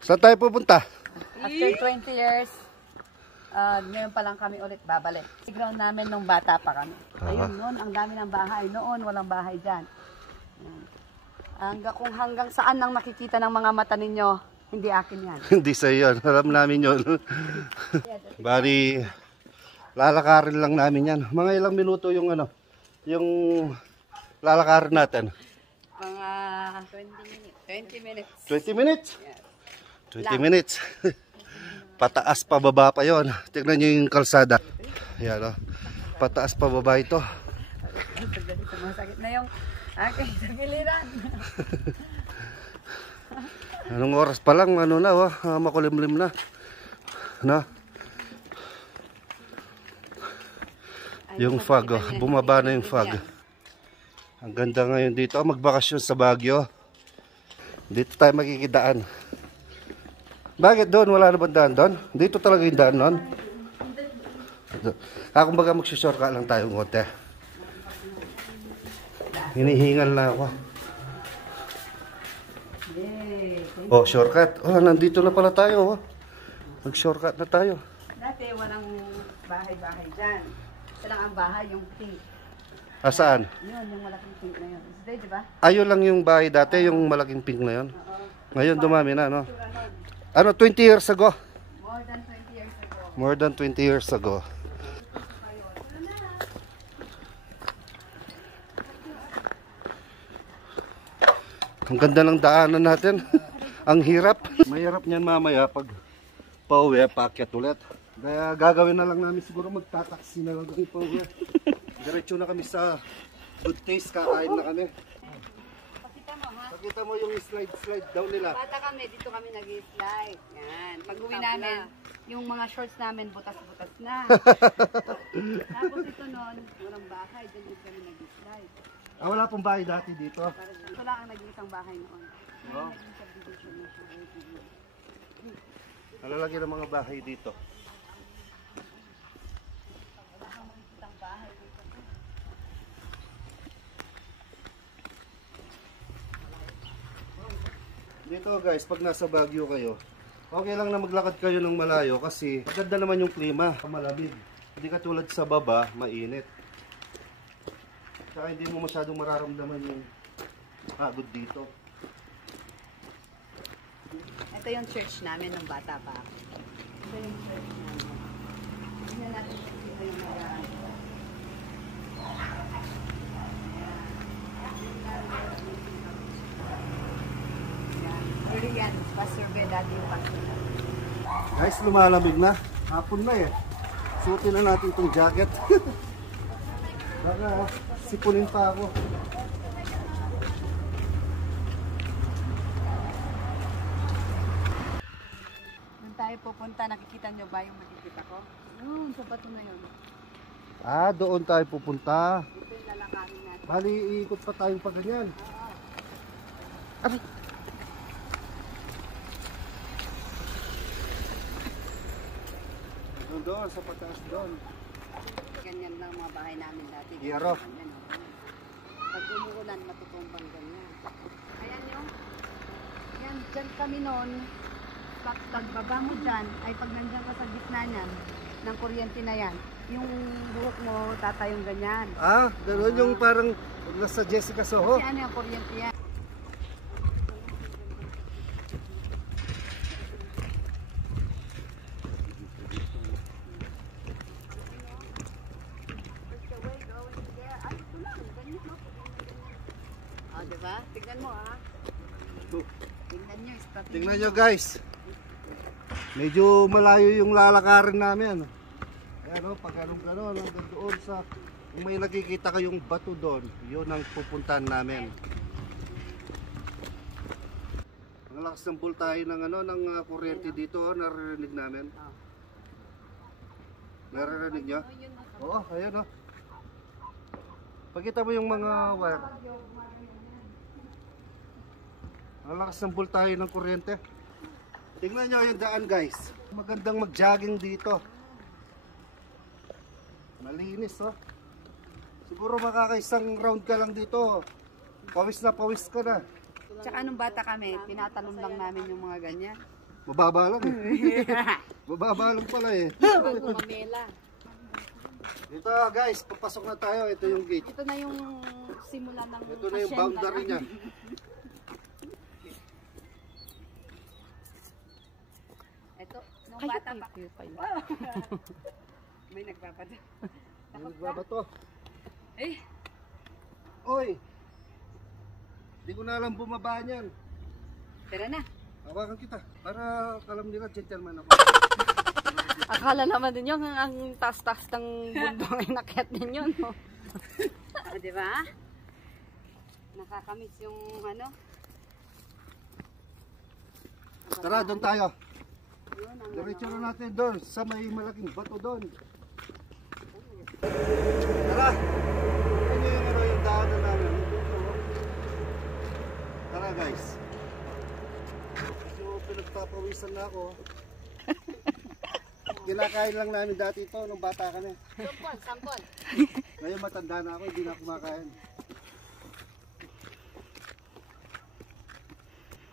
Saan tayo pupunta? After 20 years, ngayon pa lang kami ulit babalik. Siguro namin nung bata pa kami. Ayun noon, ang dami ng bahay. Noon, walang bahay dyan. Hanggang saan nang nakikita ng mga mata ninyo, hindi akin yan. Hindi sa yun. Alam namin yun. Bali, lalakarin lang namin yan. Mga ilang minuto yung ano, yung lalakarin natin. Mga 20 minutes. 20 minutes? Yes. 20 minutes. Pataas pa baba pa yon. Tignan nyo yung kalsada. Ayan o. Pataas pa baba ito. Sumasakit na yung aking tagiliran. Anong oras pa lang, ano na, makulimlim na. Na? Yung fog, bumaba na yung fog. Ang ganda ngayon dito, magbakasyon sa Baguio. Dito tayo makikidaan. Bakit doon? Wala na ba daan doon? Dito talaga yung daan noon? Kumbaga magsushortcut lang tayo konti. Hinihingal na ako. Oh, shortcut. Oh, nandito na pala tayo. Mag-shortcut na tayo. Dati walang bahay-bahay dyan. Isa lang ang bahay, yung pink. Saan? Yun, yung malaking pink na yun. Is there, diba? Ayun lang yung bahay dati, yung malaking pink na yun. Ngayon dumami na, no? Ano, 20 years ago? More than 20 years ago. More than 20 years ago. Ang ganda ng daanan natin. Ang hirap. Mahirap niyan mamaya pag pauwi, paakyat ulit. Kaya gagawin na lang namin siguro magtataksi na lang kami pauwi. Diretso na kami sa Good Taste, kakain na kami. Pakita mo, ha? Pakita mo yung slide daw nila. Bata kami, dito kami nag-slide. Yan. Pag uwi namin, yung mga shorts namin butas-butas na. Tapos ito noon, walang bahay. Diyan kami nag-slide. Wala pong bahay dati dito. Ito lang ang nag-iisang bahay noon. Oh. Nalalagay ng mga bahay dito. Dito guys, pag nasa Baguio kayo, okay lang na maglakad kayo ng malayo kasi maganda naman yung klima, malamig. Hindi katulad sa baba, mainit. Saka hindi mo masyadong mararamdaman yung pagod dito. Ito yung church namin nung bata pa ako. Ito yung church namin. Tingnan natin ito yung mga... Yan, Pastor Ben, dati yung pastor. Guys, lumalamig na. Hapon na eh. Suotin na natin itong jacket. Baka sipunin pa ako. Nung tayo pupunta, nakikita nyo ba yung makikita ko? Yun, sa bato na yun. Doon tayo pupunta. Ito yung lalakarin natin. Bali, iikot pa tayong pa ganyan. Aray! Doon, sa pataas doon. Ganyan lang mga bahay namin dati. Yero. Pag umuulan, matutumbang ganyan. Ayan yung, yan, dyan kami noon, pagbaba mo dyan, ay pag nandiyan ka sa gitna niyan, ng kuryente na yan, yung buhok mo tatayong ganyan. Ganoon yung parang nasa Jessica Soho. Kasi ano yung kuryente yan? Diba? Tignan mo Tignan nyo. Tingnan nyo guys. Medyo malayo yung lalakarin namin. Ayan pag ganun hanggang doon sa kung may nakikita kayong bato doon, yun ang pupuntahan namin. Ang lakas ng voltahe ng ng kuryente dito, naririnig namin. Naririnig nyo? Oo, ayan Pakita mo yung mga wire. Ang lakas ng voltahe ng kuryente. Tingnan nyo yung daan guys. Magandang mag-jogging dito. Malinis Siguro makakaisang round ka lang dito. Pawis na pawis ka na. Tsaka nung bata kami, tinatanong lang namin yung mga ganyan. Mababa lang eh. Mababa lang pala eh. Pamela. Ito guys, papasok na tayo. Ito yung gate. Ito na yung simula ng Ito na yung boundary niya. Ito, nung bata pa. May nagbabato. Ano ba to? Eh, Oy! Hindi ko na alam bumaba niyan. tara na. Hawakan kita. Para alam nila, gentleman ako. Akala naman din yung ang taas-taas ng bundong ay nakyat ninyo, no? Di ba? Nakakamiss yung ano. Tara, doon tayo. Yun, ang Diretso na natin doon. Sa may malaking bato doon. Tara! Ano yung daanan namin? Tara guys. Medyo pinagpapawisan na ako. Kinakain lang namin dati ito nung bata kami. sampol. Ngayon matanda na ako, hindi na kumakain.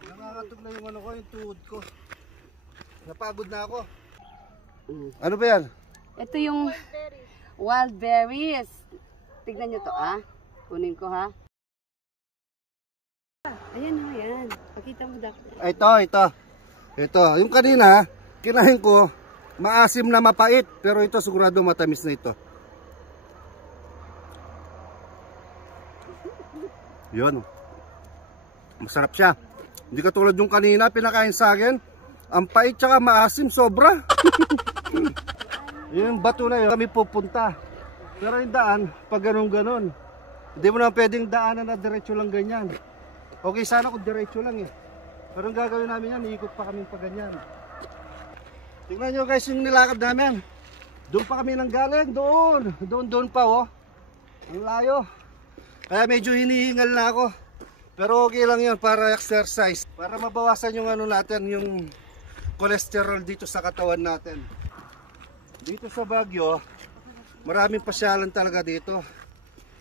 Nakakatog na yung ano ko, yung tuhod ko. Napagod na ako. Ano ba yan? Ito yung wild berries. Tignan nyo to, ah. Kunin ko, ha. Ayan, ho, yan. Pakita mo, Dak. Ito. Yung kanina, kinain ko, maasim na mapait. Pero ito, sigurado matamis na ito. Yun. Masarap siya. Hindi katulad yung kanina, pinakain sa akin. Ang pait tsaka maasim, sobra. Yung bato na yun, kami pupunta. Pero yung daan, pag ganun-ganon. Hindi mo na pwedeng daanan na diretso lang ganyan. Okay sana kung diretso lang eh. Pero ang gagawin namin yan, iikot pa kami pa ganyan. Tingnan nyo guys yung nilakad namin. Doon pa kami nang galing, doon pa oh. Ang layo. Kaya medyo hinihingal na ako. Pero okay lang yun para exercise. Para mabawasan yung ano natin, yung cholesterol dito sa katawan natin. Dito sa Baguio, maraming pasyalan talaga dito.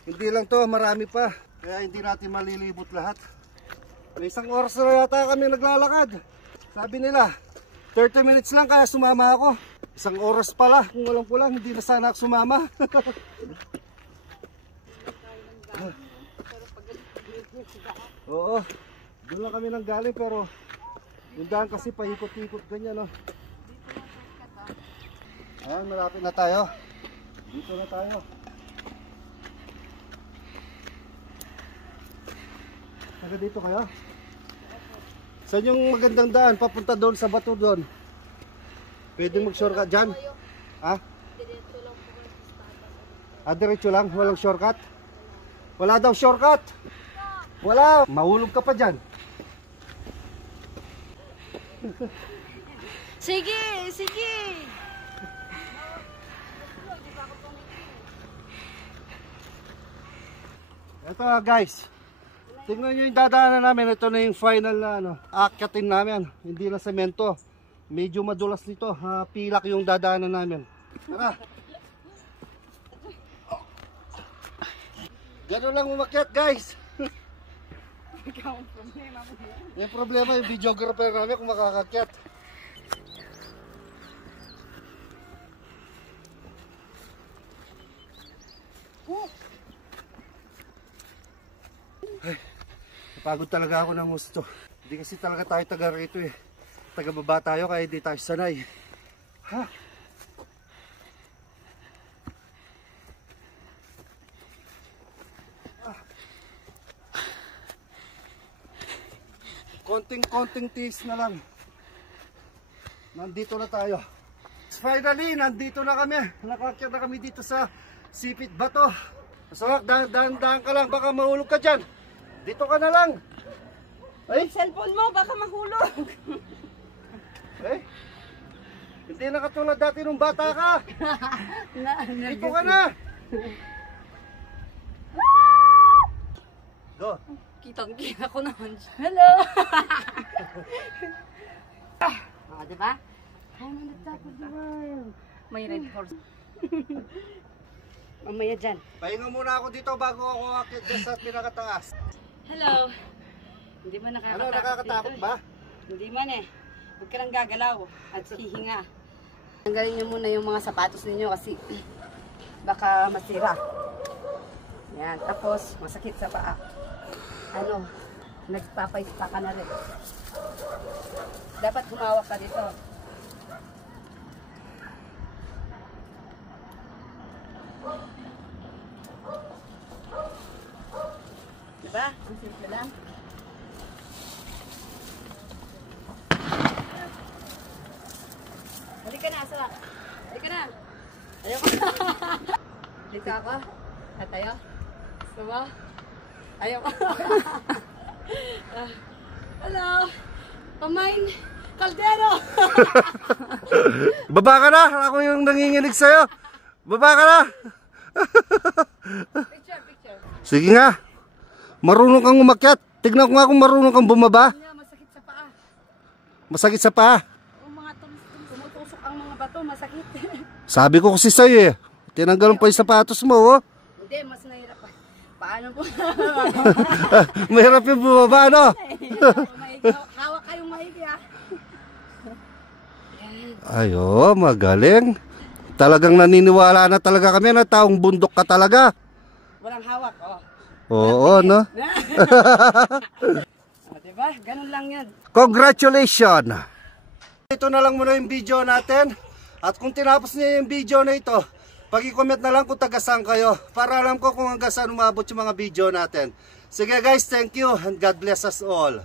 Hindi lang to, marami pa. Kaya hindi natin malilibot lahat. May isang oras na yata kami naglalakad. Sabi nila, 30 minutes lang kaya sumama ako. Isang oras pala, kung walang pulang, hindi na sana ako sumama. Oo, doon lang kami nang galing pero yung daan kasi paikot-ikot ganyan oh. Ayan, malapit na tayo. Dito na tayo. Taga dito kayo? Saan yung magandang daan? Papunta doon sa bato doon. Pwede mag-shortcut dyan? Ha? Diretso lang? Walang shortcut? Wala daw shortcut? Wala! Mahulog ka pa dyan. Sige, sige! Ito guys, tingnan nyo yung dadaanan namin. Ito na yung final na ano, aakyatin namin. Hindi na semento. Medyo madulas nito. Pilak yung dadaanan namin. Tara. Ganun lang umakyat guys. Yung problema yung videographer namin kung makakakyat. Ay, napagod talaga ako ng gusto. Hindi kasi talaga tayo taga rito eh. Taga baba tayo kaya hindi tayo sanay. Ha? Konting tiis na lang. Nandito na tayo. Finally, nandito na kami. Nakakyat na kami dito sa Sipit Bato. So, dahan-dahan ka lang, baka mahulog ka dyan. Dito ka na lang. Ay, Cellphone mo, baka mahulog. ay. Hindi na katulad dati nung bata ka. Dito ka na. Go. Kitang-kita ko naman siya. Hello! Diba? Ay, managtakot naman. May red horse. Mamaya dyan. Pahinga muna ako dito bago ako akit dyan sa pinakataas. Hello! Hindi ba Ano, nakakatakot nakakatakot dito, ba? Hindi man eh. Huwag ka lang gagalaw at hihinga. Tanggalin niyo muna yung mga sapatos ninyo kasi baka masira. Yan, tapos masakit sa paa. Ano, nagpapaista ka na rin. Dapat humawak ka dito. Diba? Ang simple lang. Halika na, Asa. Halika na. Ayoko. Dito ako. At tayo. Gusto mo? Ayoko. Hello. Pamain. Kaldero. Baba ka na! Ako yung nanginginig sa'yo! Baba ka na! Picture, picture. Sige nga! Marunong kang umakyat! Tignan ko nga kung marunong kang bumaba! Kanya, masakit sa paa. Masakit sa paa! O mga tumutusok ang mga bato, masakit. Sabi ko kasi sa'yo eh! Tinanggal mo pa yung sapatos mo oh! Hindi, mas nahirap pa. Paano po? Mahirap yung bumaba no? Hawak kayong maigi ah. Ay oh, magaling! Talagang naniniwala na talaga kami na taong bundok ka talaga! Walang hawak, oh. Oo, no? O, diba? Ganun lang yan. Congratulations! Ito na lang muna yung video natin. At kung tinapos niyo yung video na ito, pag-i-comment na lang kung taga-saan kayo para alam ko kung hanggang saan umabot yung mga video natin. Sige guys, thank you and God bless us all.